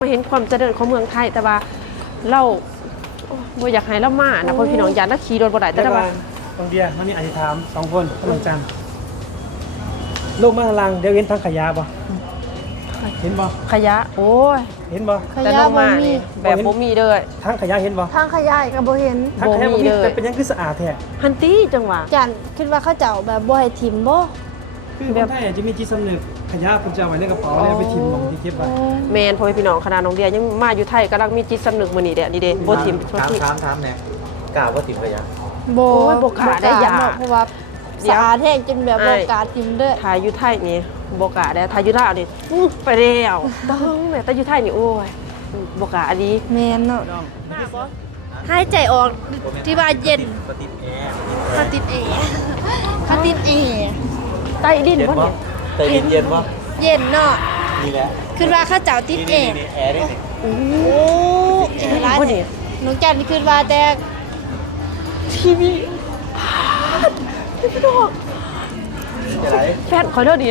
เห็นความเจริญของเมืองไทยแต่ว่าเราบ่อยากให้เรามานะคนพี่น้องยันแล้วขี่รถบ่ได้แต่ว่าตรงเดียวมันมีอธิษฐาน2 คนกำลังจันทร์ลงมาข้างล่างเดี๋ยวเห็นทางขยะบ่เห็นบ่ขยะโอ้ยเห็นบ่แต่ลงมานี่แบบบ่มีเลยทางขยะเห็นบ่ทางขยะก็บ่เห็นทางขยะบ่มีแต่เป็นยังคือสะอาดแท้ฮันตี้จังหวะจันคิดว่าเขาเจ้าแบบบ่ให้ทิ่มบ่คือคนไทยอาจจะมีจิตสำนึกขยะเพิ่นจะเอาไว้ในกระเป๋าแล้วไปทิ้งลงที่เก็บไว้แม่นพ่อพี่น้องคณะน้องเดียยังมาอยู่ไทยกำลังมีจิตสำนึกมื้อนี้เด้นี่เด้บ่ทิ่มถามเนี่ยกล่าวว่าถิ่มขยะบ่บ่กล้าได้ยาเพราะว่าสะอาดแท้จนแบบบ่กล้าทิ่มเด้อถ่ายอยู่ไทยนี่บ่กล้าได้ถ่ายอยู่ลาวนี่ไปแล้วต้องแม่แต่อยู่ไทยนี่โอ้ยบ่กล้าอันนี้แม่นเนาะหายใจออกที่ว่าเย็นก็ติดแอร์เขาติดแอร์เขาติดแอร์ใต้ดินบ่เนี่ยแต่เย็นป่ะเย็นเนาะนี่แหละคิดว่าเขาเจ้าติดแอร์นี่แอร์นี่โอ้แอร์ร้านนี่น้องจันคิดว่าแต่ทีวีพี่น้องแฟนขอเลิกดิ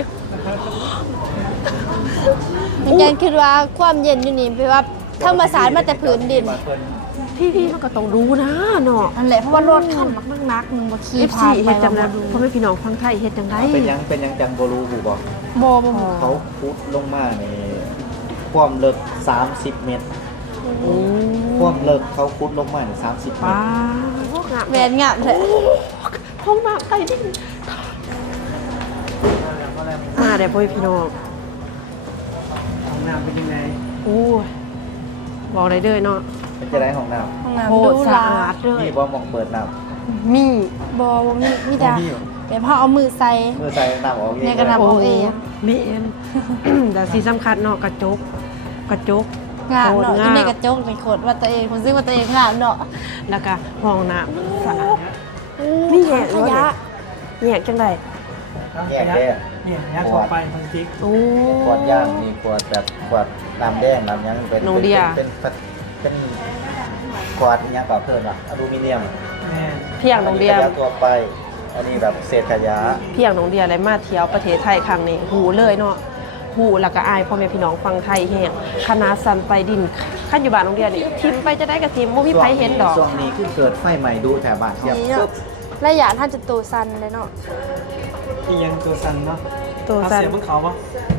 น้องจันคิดว่าความเย็นอยู่นี่แปลว่าธรรมศาสตร์มาแต่พื้นดินพี่มันก็ต้องรู้นะเนาะนั่นแหละเพราะว่ารถคันนักนึงบ่ขี่ผ่านไปเฮ็ดจังได๋พ่อแม่พี่น้องฟังไทยเฮ็ดจังได๋เป็นยังจังบ่รู้หูบ่เขาขุดลงมาในความลึก30 เมตรความลึกเขาขุดลงมาใน30 เมตรแม่นงามแท้ห้องน้ำใต้ดินมาได้พ่อพี่น้องห้องน้ำเป็นยังไงโอ้ยบอกได้เด้อเนาะเป็นจะได้ห้องน้ำโคตรสะอาดเลยมีบ่มองเปิดน้ำมีบ่มีแต่แบบพอเอามือใส่น้ำออกเองในกระน้ำออกเองมีเอ็มแต่สิ่งสำคัญเนาะกระจกงามเนาะอยู่ในกระจกเป็นโคตรว่าตัวเองผมซึ่งว่าตัวเองงามเนาะแล้วก็ห้องน้ำสะอาดนี่แยกขยะแยกจังได๋แยกได้เนี่ยยาทั่วไปพลาสติกโอ้ขวดย่างมีขวดแบบขวดน้ำแดงน้ำยังเป็นขวดยังกับเพิ่มอ่ะอลูมิเนียมเพียงน้องเดียตัวไปอันนี้แบบเศษขยะเพียงน้องเดียอะไรมาเที่ยวประเทศไทยครั้งนี้หูเลยเนาะหูแล้วก็อายพ่อแม่พี่น้องฟังไทยแห้งคณะสันไปดินขั้นอยู่บ้านน้องเดียนี่ทิมไปจะได้กับทิมบ่มีไผเห็นดอกช่วงนี้คือเกิดไฟใหม่ดูแถวบ้านเทียบระยะท่านจะโตสั้นเลยเนาะที่ยังตัวสั่นเนาะตัวสั่นเสียบนเขาปะ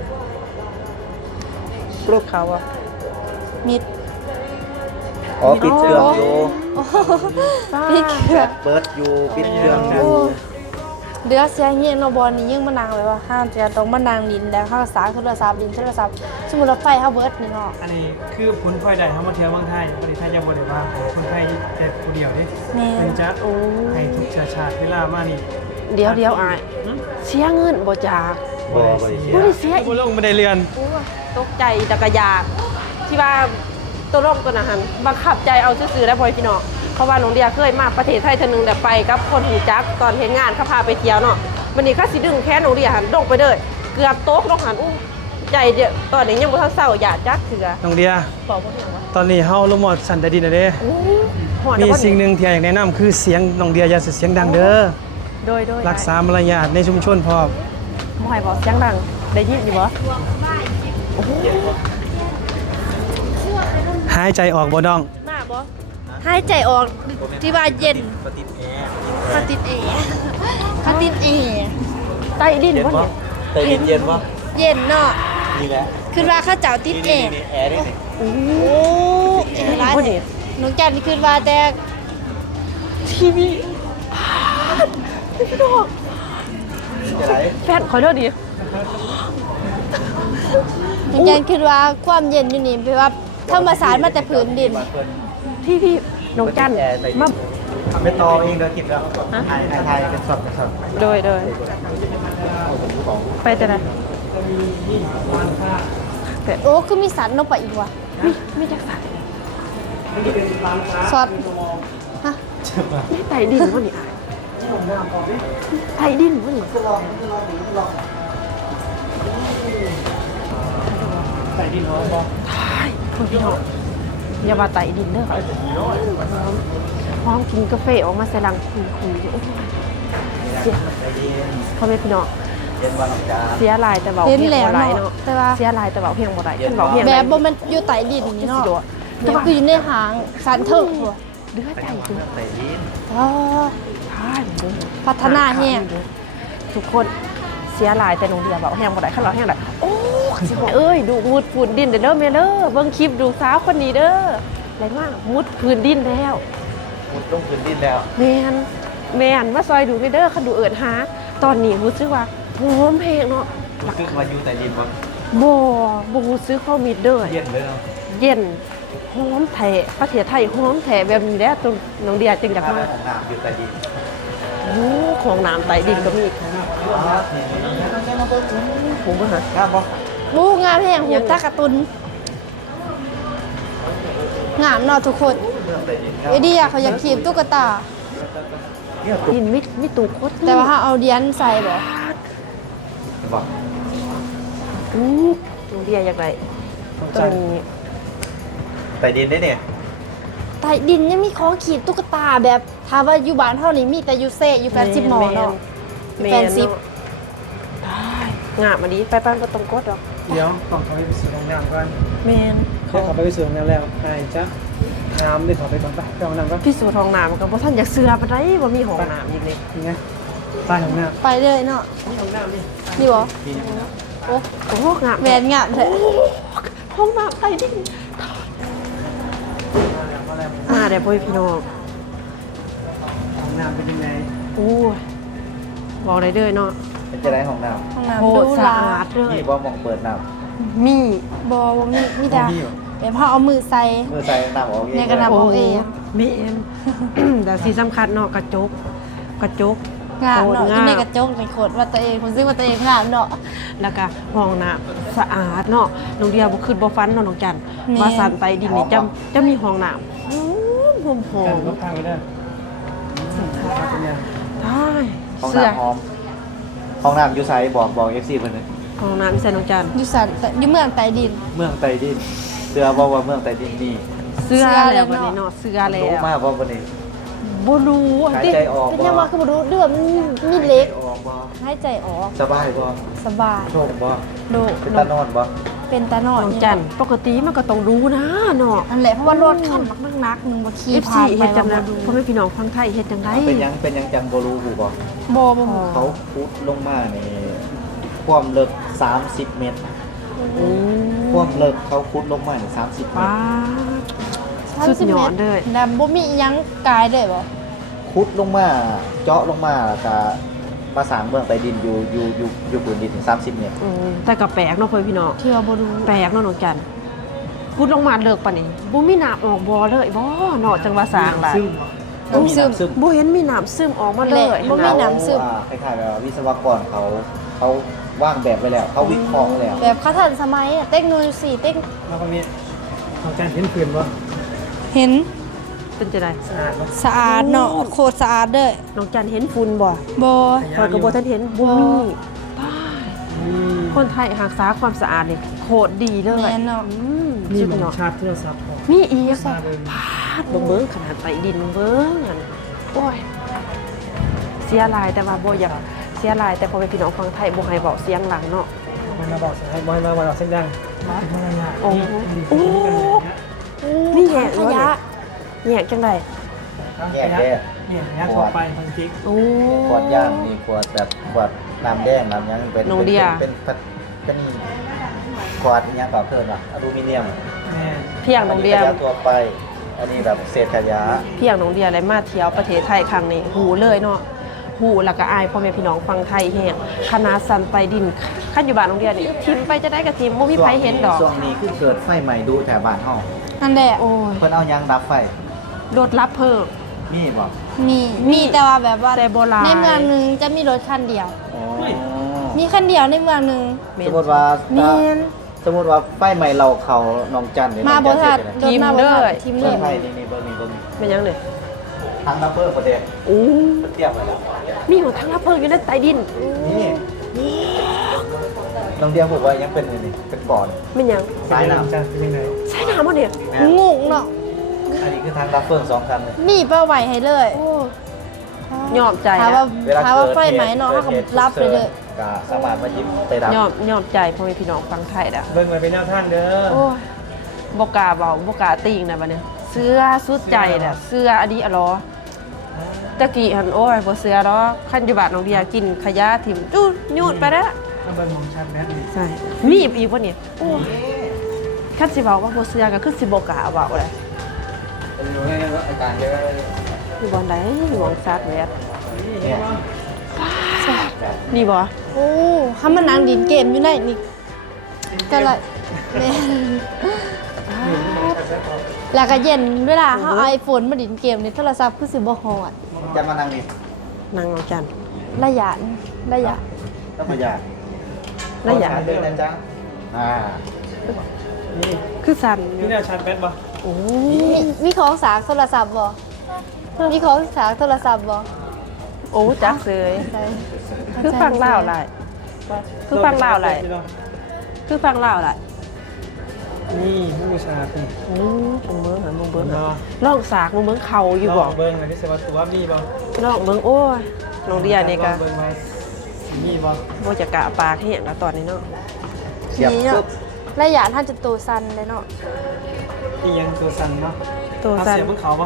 รูปเขาอะมิดปิดเครื่องอยู่ปิดเครื่องเปิดอยู่ปิดเครื่องอยู่เดือเสียเงี้ยโนบอลนี่ยิ่งมานางเลยว่าห้ามจะต้องมานางดินแล้วข้าวสารโทรศัพท์ดินโทรศัพท์สมมุติเราไฟเขาเบิร์ดนี่เนาะอันนี้คือผลพลอยได้ทั้งมาเที่ยวเมืองไทยประเทศไทยยังบ่ได้ว่าคนไทยแต่ผู้เดียวนี่มันจะให้ทุกชาติเวลามานี่เดี๋ยวอายเสียเงินบ่จากบ่ได้เสียบ่ลงบ่ได้เรียนตกใจตะกะยากที่ว่าตัวร่มตัวนั้นหันบังคับใจเอาซื่อๆได้พ่อพี่น้องเพราะว่าน้องเดียเคยมาประเทศไทยเทื่อนึงแต่ไปกับคนหูจักตอนเฮ็ดงานเขาพาไปเที่ยวเนาะวันนี้เขาสิดึงแค่น้องเดียหันลงไปเลยเกือบตกลงหันใจเดียวตอนนี้ยังบ่ทันเศร้าอยากจักเถื่อน้องเดียตอนนี้เฮาลงหมดสันใต้ดินแล้วเด้มีสิ่งนึงที่อยากแนะนำคือเสียงน้องเดียอย่าเสียงดังเด้อโดยรักษามารยาทในชุมชนพร้อมบ่ให้บอกเสียงดังได้ยินอยู่บ่หายใจออกบ่น้องมาบ่หายใจออกที่ว่าเย็นติดแอร์เขาติดแอร์เขาติดแอร์ใต้ดินบ่เนี่ยใต้ดินเย็นป่ะเย็นเนาะนี่แหละคิดว่าเขาเจ้าติดแอร์นี่แอร์นี่โอ้แอร์ร้านนี่น้องจันคิดว่าแต่ทีวีพี่น้องแฟนขอเลิกดิน้องจันคิดว่าความเย็นอยู่นี่แปลว่าธรรมศาสตร์มาแต่พื้นดินพี่น้องจันมาไปต่อเองเดี๋ยวคิดแล้วไทยเป็นช็อตโดยไปแต่ไหนโอ้คือมีสัตว์ลงไปอีกว่ะมีจักสัตว์สดฮะนี่ไต่ดินวะนี่ไต่ดินวะนี่ไต่ดินเหรอบอกคุณพี่น้องอย่ามาไต่ดินเด้อพร้อมกินกาแฟออกมาใส่ลังคุยโอ้ยเสียพ่อแม่พี่น้องเย็นวันน้องจานเสียหลายแต่เบาเห็นเพียงแล้วบ่ได้เนาะเนาะแต่ว่าเสียหลายแต่เบาเพียงบ่ได้คันเบาเพียงแบบบ่บ่มันอยู่ใต้ดินนี่เนาะแบบคืออยู่ในหางสันเถิงพุ่นเดือดใจจริงใส่ยินอ๋อใช่เด้อพัฒนาแฮงทุกคนเสียหลายแต่น้องเดียเบาแห้งบ่ได้คันเบาแห้งได้โอ้สิเอ้ยดูมุดพื้นดินเด้อแม่เด้อเบิ่งคลิปดูสาวคนนี้เด้ออะไรมากมุดพื้นดินแล้วมุดลงพื้นดินแล้วแม่นมาซอยดูแม่เด้อคันดูเอิ้นหาตอนนี้รู้สึกว่าโหมเพลงเนาะรู้สึกว่าอยู่ใต้ดินบ่บ่รู้สึกเข้ามิดเด้อเย็นเลยเนาะเย็นหอมแท้ประเทศไทยหอมแท้แบบนี้แหละตรงน้องเดียจึงอยากถ้ามาได้ของน้ำอยู่ใต้ดินโอ้ของน้ำใต้ดินก็มี ผมบ่ฮะงามบ่บูงามแฮงหูตาการ์ตูนงามเนาะทุกคนเรื่องใต้ดินงามไอเดียเขาอยากขีบตุ๊กตาเนี่ยตุ๊กดินมีตูโคตรแต่ว่าถ้าเอาเดียนใส่บ่บ่น้องเดียอยากได้ต้องตรจ่ายงนี้ใต้ดินได้เนี่ยใต้ดินยังมีของขีบตุ๊กตาแบบถ้าว่าอยู่บ้านเฮานี่มีแต่อยู่เซอยู่แฟน10หมอเนาะแม่แฟนซิปงามมาดีไปปั้นก็ต้องกดดอกเดี๋ยวต้องเขาไปซื้อของน้ำก่อนแม่นเดี๋ยวเขาไปซื้อของน้ำแล้วไอ้จ๊ะน้ำเดี๋ยวเขาไปก่อนไปเอาน้ำก่อนพี่สูทองน้ำก็บ่ทันอยากเสือปานใดบ่มีห้องน้ำอีกเลยนี่ไงใต้ของน้ำไปเลยเนาะมีห้องน้ำนี่นี่บ่ที่นี่นะโอ้โอ้งามแม่นงามแท้ห้องน้ำใต้ดินมาได้บ่พี่น้องของน้ำเป็นยังไงโอ้ยบอกได้เด้อเนาะเป็นจะได้ของน้ห้องน้ำโหดูสะหลาอาดเด้ำอนี่บ่มองเปิดน้มีบ่มีแต่มีอยู่แบบเฮาเอามือใส่ำมือใส่น้ำออกเองในกระดาษโอ้เองมีเอ็ม แต่สีสำคัญเนาะกระจกงามเนาะโคตรงามอยู่ในกระจกในโคตรว่าตัวเองผมซึ่งว่าตัวเองงามเนาะแล้วก็ห้องน้ำสะอาดเนาะน้องเดียบ่ขึ้นบ่ฟันเนาะน้องจันแม่ว่าสันใต้ดินนี่จะมีห้องน้ำหอมกันรถทางไปได้เป็นยังๆใช่ห้องเสื้อน้ำหอมห้องน้ำอยู่ไซบอก FC เพิ่นเลยห้องน้ำใส่น้องจันอยู่สันอยู่เมืองใต้ดินเมืองใต้ดินเสือบอกว่าเมืองใต้ดินนี่เสื้อเสื้อแล้วเลยวันเนาะนี้เนาะเสื้อแล้รู้วมากว่าวันนี้บ่รู้หายดิใจออกเป็นบ่ยังว่าคือบ่รู้เดือดมันมีเล็กหายใจออกบ่หายใจออกสบายบ่สบายโชคบ่โดเป็นตานอนบ่เป็นตาหน่อยน้องจันปกติมันก็ต้องรู้นะเนาะนั่นแหละเพราะว่ารถคันนักๆนึงบ่ขี่ FC ผ่านไปเฮ็ดจังได๋บ่พ่อแม่พี่น้องฟังไทยเฮ็ดจังได๋เป็นหยังจังบ่รู้หูบ่บ่เขาพุดลงมาในความลึก30 เมตรอืมความลึกเขาคุดลงมาใน30 เมป้าตรสุดยอดเลยแล้วบ่มีอิหยังกายเลยบ่คุดลงมาเจาะลงมาแล้วก็มาสร้างเมืองใต้ดินอยู่พื้นดิน30 เมตรแต่ก็แปลกเนาะเพื่อนพี่น้องที่ว่าบ่รู้แปลกเนาะน้องจันพูดลงมาเลิกปานนี้บ่มีน้ำออกบ่เลยบ่เนาะจังว่าสร้างหลายซึ่งน้ำซึมซึมบ่เห็นมีน้ำซึมออกมาเลยบ่มีน้ำซึมคล้ายๆแบบว่าวิศวกรเขาวางแบบไว้แล้ว เขาวิเคราะห์ไว้แล้วแบบเขาทันสมัยอะเทคโนโลยีแล้วก็มีของการเห็นผื่นว่าเห็นเป็นจังได๋สะอาดว่าสะอาดเนาะโคตรสะอาดเด้อน้องจันเห็นฝุ่นบ่บ่คอยก็บ่ทันเห็นบ่มีป้าอืมคนไทยรักษาความสะอาดนี่โคตรดีเลยแม่นเนาะนี่สุดมันยอดชาร์จโทรศัพท์ของมีอีกทราบเลยพาดลงเบิ้งขนาดใต้ดินเบิ้งนั่นโอ้ยเสียหลายแต่ว่าบ่อยากเสียหลายแต่พอเป็นพี่น้องฟังไทยบ่ให้เว้าเสียงหลังเนาะมันมาบอกให้บอยมาบอกเส้นดังโอ้โหโอ้โหนี่แหละขยะแยกจังได๋แยกแยะเนี่ยยักษ์เข้าไปทันทีโอ้ขวดย่างมีขวดแบบขวดน้ำแดงน้ำหยังเป็นน้องเดียเป็นขวดอิหยังแบบเพิ่นอะอลูมิเนียมแม่เพียงน้องเดียขยะตัวไป อันนี้แบบเศษขยะเพียงน้องเดียได้มาเที่ยวประเทศไทยครั้งนี้หูเลยเนาะหูแล้วก็อายพ่อแม่พี่น้องฟังไทยแฮงคณะสันไปดินคันอยู่บ้านน้องเดียนี่ทิมไปจะได้กับทิมบ่มีไผเห็นดอกช่วงนี้คือเกิดไฟใหม่ดูแถวบ้านเฮานั่นแหละโอ้ยเพิ่นเอาหยังดับไฟรถรับเพิ่มมีบ่มีแต่ว่าแบบว่าแต่โบราณในเมืองหนึงจะมีรถคันเดียวอ๋อมีคันเดียวในเมืองหนึงสมมุติว่าแม่นสมมุติว่าไฟใหม่เราเขาหนองจันนี่มาน้องบ่จันทัเสีนยไปไหนรถมาบ่ทันทีมเมืเลองยไทยนี่เบิ่งนี่เป็นยังเนี่ยทางดับเบิลประเดี๋ยวโอ้เทียบไว้แล้วมีหัวทั้งรับเพิ่มอยู่ในใต้ดินนี่น้องเดียวบอกว่ายังเป็นอันนี่เป็นปอดเป็นยังสายน้จะเป็นยังไงใช้น้ำบ่เนี่ยำงงเนาะอันนี้คือทางดับเบิล2คันเลยมีเป้าไหวให้เลยยอมใจถามอะว่าถามว่าไฟไหมเนาะเฮาก็รับไปเลยกก็สามารถมาหยิบไปรับยอมใจพ่อแม่พี่น้องฟังไทยแล้วเบิ่งไว้เป็นแนวทางเด้อโอ้ยบกล้าเบาบกล้าติงนะบัดเนี้ยเสื้อสุดใจแหละเสื้ออันนี้อะหรอตะกี้หันโอ้ยบ่เสื้อหรอกคันอยู่บ้านน้องเดียกินขยะถิ่มจู้ยูดไปแล้วมาเบิ่งของชัดแมทนี่ใช่มีอีกบ่เนี่ยโอ้ยคันสิเว้าว่าบ่เสื้อก็คือสิบ่กล้าเว้าเลยอยู่ให้อาจารย์เยอะอยู่บ่อนใดอยู่บ่อนซัดแวดเนี่ยนี่บ่โอ้ถ้ามันนางดินเกมอยู่ไหนนี่ก็เลยแม่แล้วก็เย็นเวลาเฮาเอาไอโฟนมาดินเกมในโทรศัพท์คือสิบ่ฮอดจะมานั่งนี่นางน้องจันระยะต้องประหยัดระยะขอชาร์จด้วยนะจ๊ะนี่คือสั่นอนี่ยู่แนวชัดแมทบ่โอ้มีของสากโทรศัพท์บ่มีของสากโทรศัพท์บ่โอ้จักเสยใช่คือฟังลาวหลายคือฟังลาวหลายคือฟังลาวหลายนี่ผู้บูชาคุณโอ้มึงเบิ้งหันมึงเบิ้งเนาะลองสากมึงเบิ้งเขาอยู่บ่เบิ่งอันนี้สิว่าตัวมีบ่ลองเบิ้งโอ้ยน้องเดียนี่ก็เบิ่งไว้มีบ่บ่จะกะปากแห้งแล้วตอนนี้เนาะเสียบนี่เนาะปุ๊บระยะท่านจะตัวสั้นเลยเนาะนี่ยังตัวสั่นเนาะตัวเอาสั่นเสียบนเขาบ่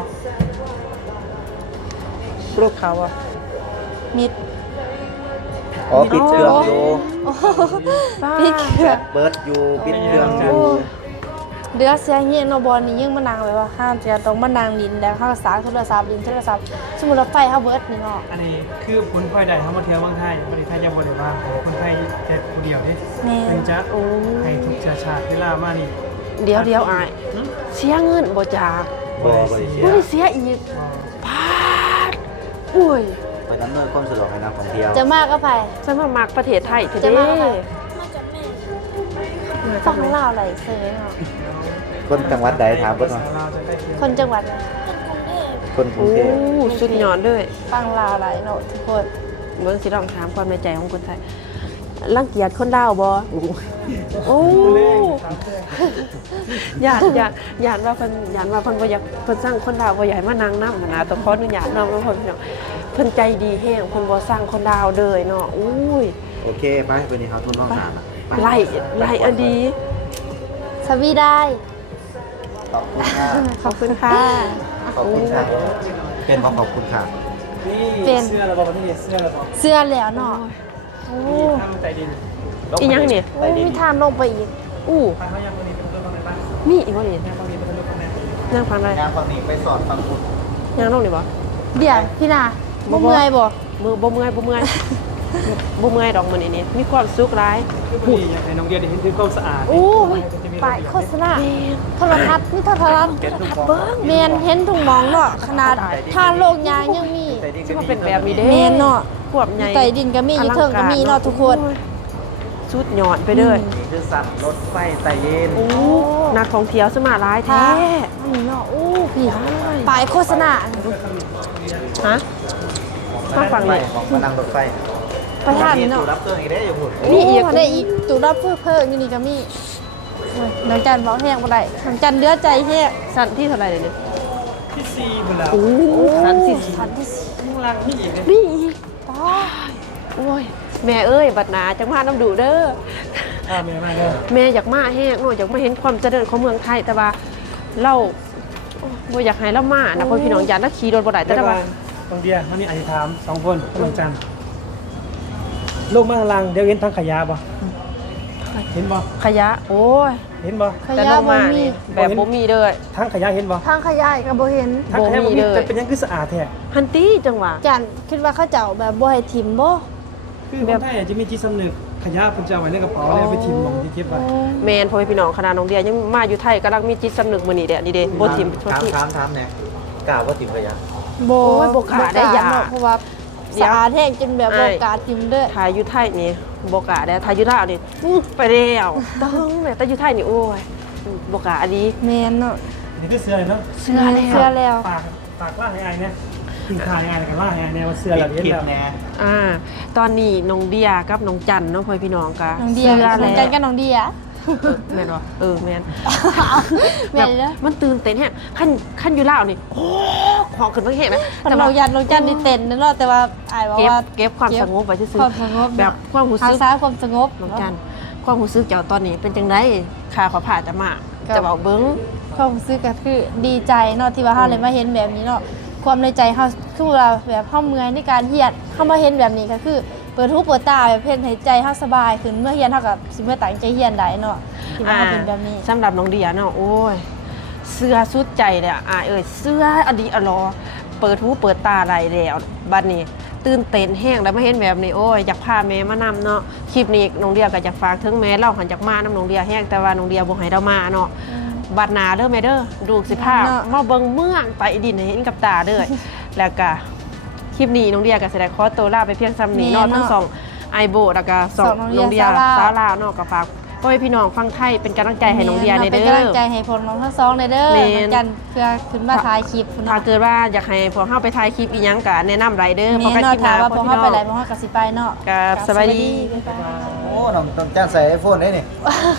รูปเขาอ่ะมิดอ๋อปิดเครื่องอยู่บ้าพี่เกือบเปิดอยู่ปิดเครื่องอยู่เดือเสียเงี้ยโนบอลนี่ยิ่งมานางเลยว่าห้ามจะต้องมานางลินแล้วข้าวสารโทรศัพท์ลินโทรศัพท์สมมุติว่าไฟเขาเบิร์ดนี่เนาะอันนี้คือผลพลอยได้ทั้งมาเที่ยวเมืองไทยประเทศไทยจะบ่ได้ว่าคนไทยแต่ผู้เดียวเด้แม่เป็นจักโอ้ให้ทุกชาติเวลามานี่เดี๋ยวอายเสียเงินบ่จากบ่บ่ได้เสียบ่ได้เสียอีกพาดอุ้ยไปดำเนินความสะดวกให้นักท่องเที่ยวจะมากก็ไปฉันมามักประเทศไทยเถอะจะเด้มาค่ะ ฟังเล่าอะไรเซยเนาะคนจังหวัดใดถามเพิ่นว่าเราจะได้เที่ยวคนจังหวัดไหนคนกรุโอ้งเทพสุดยอดด้วยฟังเล่าอะไรเนาะทุกคนเบิ่งสิลองถามความในใจของคนไทยรังเกียจคนลาวบ่โอ้ญาติว่าเพิ่นบ่อยากเพิ่นสร้างคนลาวบ่อยากให้มานั่งนำนะต้องขออนุญาตนำเพิ่นพี่น้องเพิ่นใจดีแฮงเพิ่นบ่สร้างคนลาวเด้อเนาะอุ้ยโอเคไปวันนี้เขาทุนห้องสามอะไปไล่อันดีสวีได้ขอบคุณค่ะขอบคุณค่ะขอบคุณค่ะเป็นขอบคุณค่ะนี่เสื้อระบบนี่เสื้อระบบเสื้อแล้วเนาะโอ้นี่ทำใจดินอีหยังเนี่ยโอ้มีทางลงไปอีกอู้ไปเขายังวันนี้เป็นเรื่องของในบ้านมีอีกบ่นี่ยังวันนี้เป็นเรื่องของในนั่งฟังได้งานฝั่งนี้ไปสอนฝั่งคุณยังลงนี่บ่เดี๋ยวพี่นาบ่เมื่อยบ่มือบ่เมื่อยบ่เมื่อยบ่เมื่อยดอกมื้อนี้นี่มีความสุขหลายคือพอดีอยากให้น้องเดียได้เห็นถึงความสะอาดโอ้ยป้ายโฆษณาโทรทัศน์นี่โทรทัศน์เบิ่งเมนเห็นถุงมองเนาะขนาดทางโลกยางยังมีสิมาเป็นแบบนี้เด้เมนเนาะควบใหญ่ใต้ดินก็มีอยู่เทิงก็มีเนาะทุกคนสุดยอดไปเด้อนี่คือสั่นรถไฟไต่เย็นโอ้นักท่องเที่ยวสมาหลายแท้อันนี้เนาะโอ้พี่ป้ายโฆษณาฮะมาฟังเลยของมานั่งรถไฟประธานมีเนาะตู้รับเครื่องอีกได้อยู่หุ่นมีอีกได้อีกตู้รับเพิ่มอยู่นี่ก็มีโอ้ยน้องจันเว้าแห้งบ่ได้น้องจันเดือใจแห้งสันที่เท่าไหร่เดี๋ยวนี้ที่ซีหมดแล้วโอ้สันที่พันที่สี่ข้างล่างนี่อีกเลยมีอีกโอ้ยแม่เอ้ยบัดหนาจังมาน้ำดูเด้อข้าเมียมากเลยแม่อยากมาแห้งเนาะอยากมาเห็นความเจริญของเมืองไทยแต่ว่าเราโอ้บ่อยากให้เรามานะเพราะพี่น้องอยากนักขี่รถบ่ได้แต่แต่ว่าว่าตรงเดียมันนี่อธิษฐานสองคนกำลังจันลูกมาลังเดี๋ยวเห็นทางขยะบ่เห็นบ่ขยะโอ้ยเห็นบ่ขแต่ยะลงบ่มามีนี่แบบบ่มีเด้อทางขยะเห็นบ่ทางขยะก็บ่เห็นทางขยะบ่บ่มีมีเลยแต่เป็นยังคือสะอาดแท้ฮันตี้จังหวะจันคิดว่าเขาเจ้าแบบบ่ให้ทิมบ่คือคนไทยอาจจะมีจิตสำนึกขยะเพิ่นจะเอาไว้ในกระเป๋าแล้วเอาไปทิ้งลงที่เก็บไว้แมนพ่อแม่พี่น้องคณะน้องเดียยังมาอยู่ไทยกำลังมีจิตสำนึกมื้อนี้เด้อนี่เด้บ่ทิมโทษทีถามเนี่ยกล่าวว่าถิ่มขยะบ่โอ้ยบ่กล้าได้ยาเนาะเพราะว่าเดี๋ยวสะอาดแห้งจนแบบบ่กล้าทิมเด้อถ่ายอยู่ไทยนี่บ่กล้าได้ถ่ายอยู่ลาวนี่ไปแล้วต้องแม่แต่อยู่ไทยนี่โอ้ยบ่กล้าอันนี้แม่นเนาะนี่คือเสื้อเลยเนาะเสื้อแล้วเสื้อแล้วฝากล่าให้อายเนี่ยถึงขายอายแล้วกันล่าให้อายเนี่ยว่าเสื้อเราเห็นผิดแล้วแน่ตอนนี้น้องเดียกับน้องจันเนาะพ่อพี่น้องกะน้องเดียเสื้อน้องแล้จันวกับน้องเดียแม่นบ่แม่นแม่นเด้อมันตื่นเต้นแฮะขั้นอยู่ลาวนี่โอ้ของขึ้นมาแฮงนะแต่เรายันลงจันนี่เต้นนั่นเนาะแต่ว่าอายว่าว่าเก็บความสงบไว้ซื่อความสงบแบบความรู้รัสึกกษาความสงบน้องจันความรู้สึกเจ้าตอนนี้เป็นจังไดค่าขอผ่าจะมาครับจะบอกเบิ่งความรู้สึกก็คือดีใจเนาะที่ว่าเฮาเลยมาเห็นแบบนี้เนาะความในใจเฮาคือว่าแบบเฮาเมื่อยในการเฮียนเฮามาเห็นแบบนี้ก็คือเปิดหูเปิดตาแบบเพ่นให้ใจเฮาสบายขึ้นเมื่อเฮียนเฮากับสิเมื่อตั้งใจเฮียนได้เนาะที่ว่าเฮาเป็นแบบนี้สำหรับน้องเดียเนาะโอ้ยเสื้อสุดใจเลยอ่ะเสื้ออดีอรอเปิดหูเปิดตาอะไรแล้วบัดนี้ตื่นเต้นแห้งแล้วมาเห็นแบบนี้โอ้ยอยากพาแม่มานำเนาะคลิปนี้น้องเดียก็อยากฝากถึงแม่เราหันจากมาน้ำน้องเดียแห้งแต่ว่าน้องเดียบ่ให้เรามาเนาะบัดหนาเด้อแม่เด้อดูสิภาพเนาะมาเบิ่งเมืองไปดินให้เห็นกับตาเด้อ แล้วก็คลิปนี้น้องเดียก็แสดงขอตัวลาไปเพียงซ้ำนี้เนาะทั้งสองไอโบแล้วก็สองน้องเดียสาวลาวเนาะก็ฝากพ่อแม่พี่น้องฟังไทยเป็นกำลังใจให้น้องเดียในเป็นเด้อกำลังใจให้พลน้องทั้งสองในเด้อแม่นเหมือนกันเพื่อขึ้นมาถ่ายคลิปถ้าเกิดว่าอยากให้พวกเฮาไปถ่ายคลิปอีหยังก็แนะนำไรเด้อแม่กันเนาะคลิปหถาน้ามว่าพพ่ออเฮาพี่ไปน้องไหนพอเฮาก็สิไปเนาะครับสบายดีบ๊ายบายโอ้น้องจ้านใส่ไอโฟนได้นี่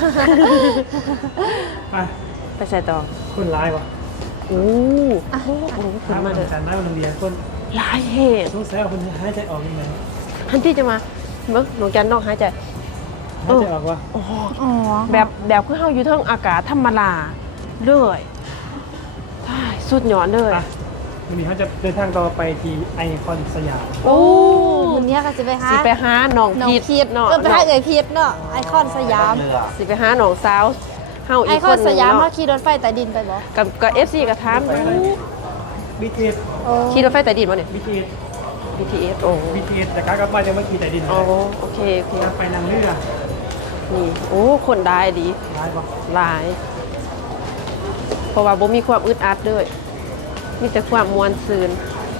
ไปไปใส่ต่อคนร้ายวะโอ้โหขึ้นน้ำมามันเลยจันน้ำมันเรียนคนหลายเหตุต้องใช้เอาคนหายใจออกยังไงทันที่จะมาเบิ่งน้องจันน้องหายใจหายใจออกวะโอ้โหอ๋อแบบคือเฮาอยู่เทิงอากาศธรรมดาเลยอ้ายสุดยอดเลยไปวันนี้เขาจะเดินทางต่อไปที่ไอคอนสยามโอ้วันนี้ก็สิไปหาสิไปหาน้องน้องพีดพีทเนาะไปหาเอ๋ยพีทเนาะไอคอนสยามเรือสิไปหาน้องสาวเฮาไออีกคคอนนหสนึงยามเนาะเฮาขี่รถไฟใต้ดินไปบ่กับ FC ก็ถามอยู่ BTS โอ้ขี่รถไฟใต้ดินบ่เนี่ย BTS BTS โอ้ BTS แต่การกลับมาจะเมื่อกี้แต่ดินโอ้โอเคโอเคไปนั่งเรือนี่โอ้คนได้ดีร้ายปะหลาย เพราะว่าบ่มีความอึดอัดด้วย มีแต่ความมวลซืน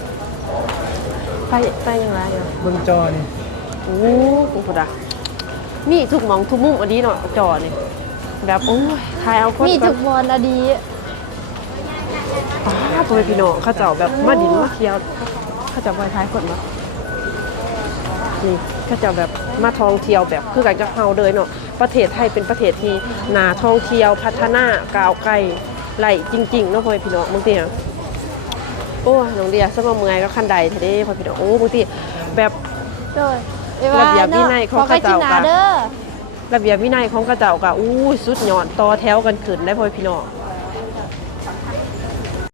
ไปยังไงอ่ะบนจอนี่โอ้คุณพุทธะมีทุกหมองทุกมุมอันนี้เนาะจอนี่แบบโอ้ยถ่ายเอาคนมีก่ทุอนกมอนอะดีป้าพ่อแม่พี่น้องเขาเจ้าแบบมาดินมาเที่ยวเขาเจ้าไปท้ายคนมานี่เขาเจ้าแบบมาท่องเที่ยวแบบคือกันกับเฮาเลยเนาะประเทศไทยเป็นประเทศที่น่าท่องเที่ยวพัฒนาก้าวไกลไหลจริงๆเนาะพ่อแม่พี่น้องบางทีอะโอ้ยน้องเดียสมองเมื่อยก็คันใดเท่เด้พ่อพี่น้องโอ้บางทีแบบโดยบ๊ายบายระเบียบวินัยของขอใกล้จินหนาข้าเจ้าเด้อระเบียบวินัยของกระเจ้าก็อู้สุดยอดต่อแถวกันขึ้นได้พ่อพี่น้อง